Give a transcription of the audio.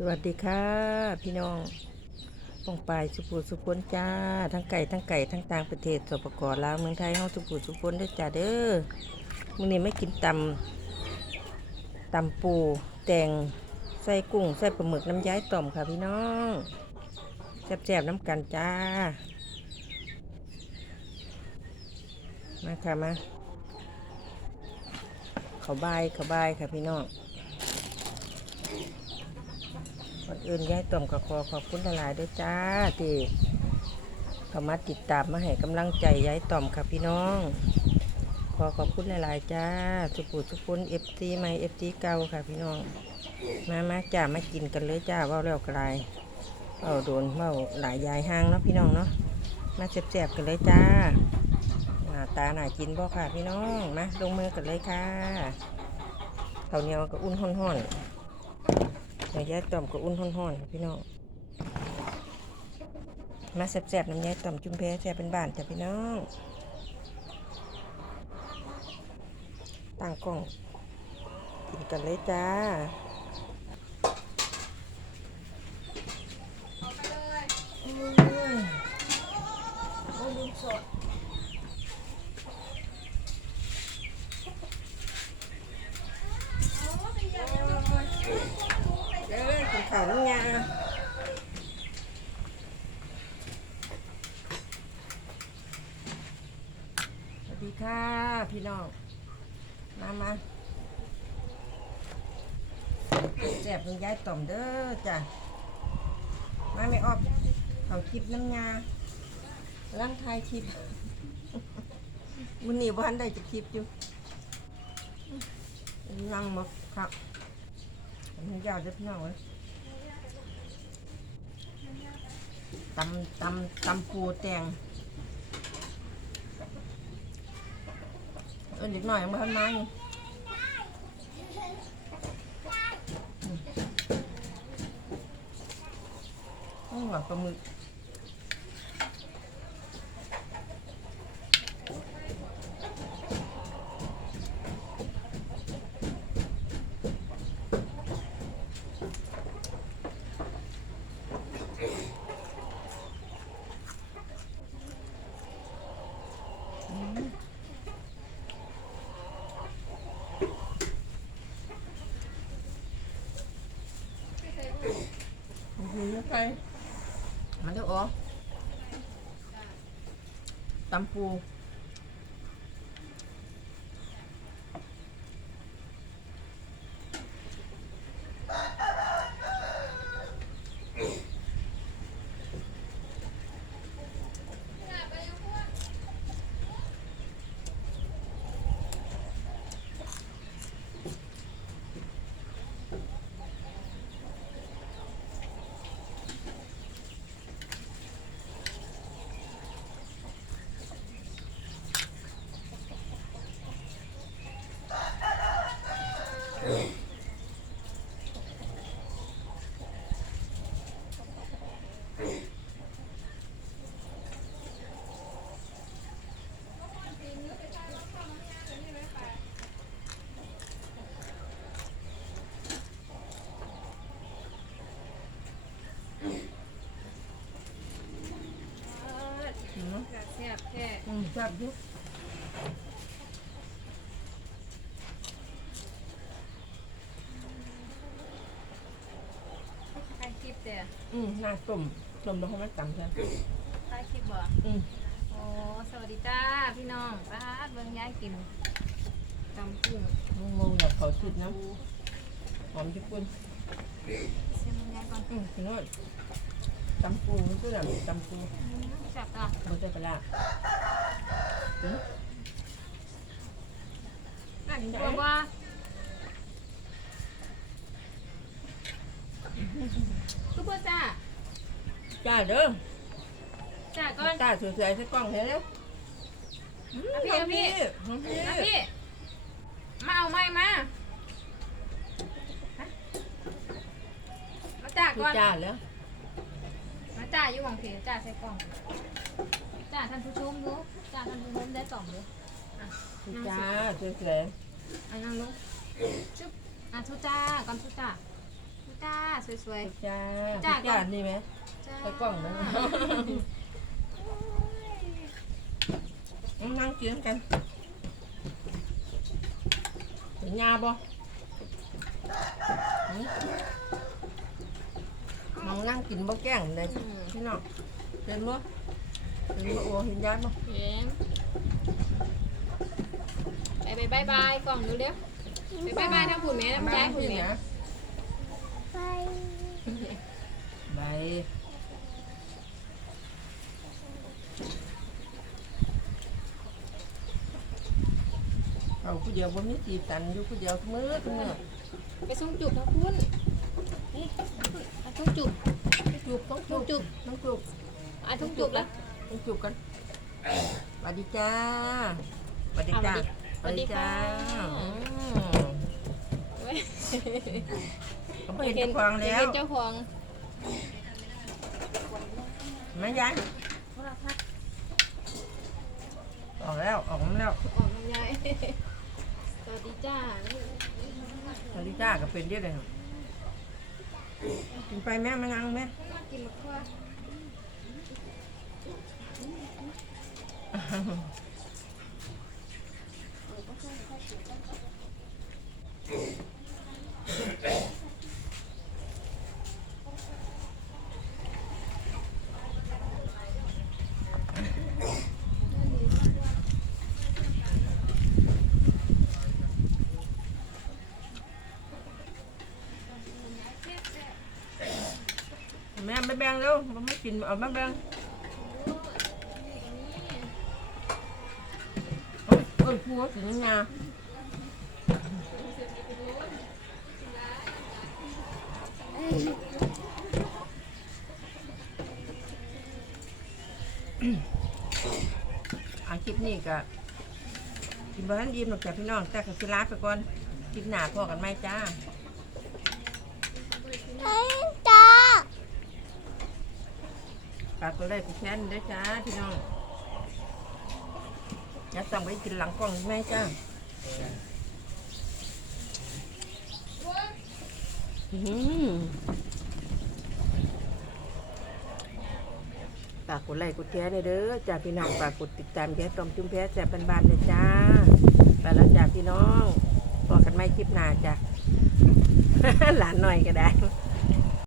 สวัสดีค่ะ พี่น้องปองปายสุภูสุพนจ้า ทั้งไก่ทั้งไก่ทั้งต่างประเทศสปกรลาวเมืองไทยเฮาสุภูสุพนด้วยจ้าเด้อมื้อนี้ไม่กินตำตำปูแตงใส่กุ้งใส่ปลาหมึกน้ำย้ายต่อมค่ะพี่น้องแซ่บๆน้ำกันจ้า มาค่ะมาเขาบายเขาบายค่ะพี่น้อง ก่อนอื่นยายต่อมก็ขอขอบคุณหลายๆด้วยจ้าที่เข้ามาติดตามมาให้กำลังใจยายต่อมค่ะพี่น้อง ขอขอบคุณหลายๆจ้าสุปุสุปุนเอฟซีใหม่เอฟซีเก่าค่ะพี่น้อง มามาจ้ามากินกันเลยจ้าเว่าแล้วกลายเอาโดนเมาหลายยายห้างเนาะพี่น้องเนาะมาแซ่บๆกันเลยจ้าหน้าตาหน่ากินบ่ค่ะพี่น้องมาลงมือกันเลยค่ะข้าวเหนียวก็อุ่นห่อนๆ เดี๋ยวยายต่อมก็อุ่นห่อนๆค่ะพี่น้อง มาแซ่บๆน้ำยายต่อมจุ่มแพ้แซ่บเป็นบ้านจ้ะพี่น้องตั้งกล้องกินกันเลยจ้าเด้อกินข้าวน้าสวัสดีค่ะ พี่น้อง มามาแซ่บเป็นย้ายต่อมเด้อจ้ะ มาไม่ออกเขาคลิปน้ำยาร่างทายคลิปวันนี้บ้านได้จะคลิปอยู่นั่งมาครับอันนี้ยาวจะพี่น้องเลย ตำตำตำปูแตงเออเด็กหน่อยยังไม่ทันมาอยู่ต้องหวังปลาหมึก ไปมันเถอะอ๋อตำปู แซบแท้ อืมจับอยุ ถ่ายคลิปเด้ ออืมน่าต้มต้มแล้วให้มันตำใช่ถ่ายคลิปบ่อืมโอ้สวัสดีจ้าพี่น้องป้าดเบิ่งยายกินตำกุ้งงงๆแบบเขาชุดนะหอมญี่ปุ่นชิมยายก่อนอืมพี่น้อยตำปูมันคือแบบตำปูอืมแซ่บจ้ะเราจะไปละอืมน่ากินกว่าบ่ซุปเปอร์จ้า จ้าเด้อจ้าก่อนจ้าสวยๆใส่กล้องเห็นแล้วอืมอะพี่หอมพี่หอมพี่มาพี่ มาเอาไม้มาฮะมาจ้าคือก่อนจ้าแล้วมาจ้าอยู่ของผีจ้าใส่กล่องจ้าท่านผู้ชมดูจ้าท่านผู้ชมได้ต่อมดูคือจ้าสวยอะนั่งลงชุบอะทุจ้าก่อนทุจ้าทุ จ้าสวย จ้าจ้า จ้านี่ไหมๆจ้าใส่กล้องนะนั่งกินกันเห็นยาบ่หืมน้องนั่งกินบ่แกล้งเลยพี่น้องเห็นบ่เห็นบ่โอ้เห็นยายบ่เห็นไปไปบายบายกล่องดูเร็วไปบายบายทางผุนแม่น้ำย้ายผุนแม่ใบ เอาผู้เดียวบ่มีจีบตันอยู่ผู้เดียวทุกมื้อทุกมื้อไปส่งจุบทางพุ่นนี่เอาส่งจุบจูบต้องส่งจูจุบบต้องจูบเอาส่งจุบละ ต้องจูบกันสวัสดีจ้าสวัสดีจ้าสวัสดีค่ะ อืมเว้ยเขาไม่เห็นเจ้าของแล้ว เห็นเจ้าของ แม่ยายออกแล้วออกมาแล้วออกน้ำยายสวัสดีจ้าสวัสดีจ้าก็เป็นเยอะเลยกินไปแม่มานั่งแม่มากินมะขั่ว แม่ ไม่แบ่งแล้วมันไม่กินเอามาแบ่งเอ้ยเอ้ยพัวถึงงาอาคลิปนี้ก็กินบ้านยิ้มหรอกจ้ะพี่น้องแต่ก็สิลาไปก่อนคลิปหน้าพอกันไหมจ้า ฝากกดไลค์กดแชร์ด้วยจ้าพี่น้องอย่าต้องไปกินหลังกล้องแม่จ้าอื้อหือฝากกดไลค์กดแชร์ด้วยเด้อจ้าพี่น้องฝากกดติดตามแย่ต้มจุ้มแพ้แซ่บบ้านๆเลยจ้าไปแล้วจ้าพี่น้องพอกันไม่คลิปหน้าจ้าหลานหน่อยก็ได้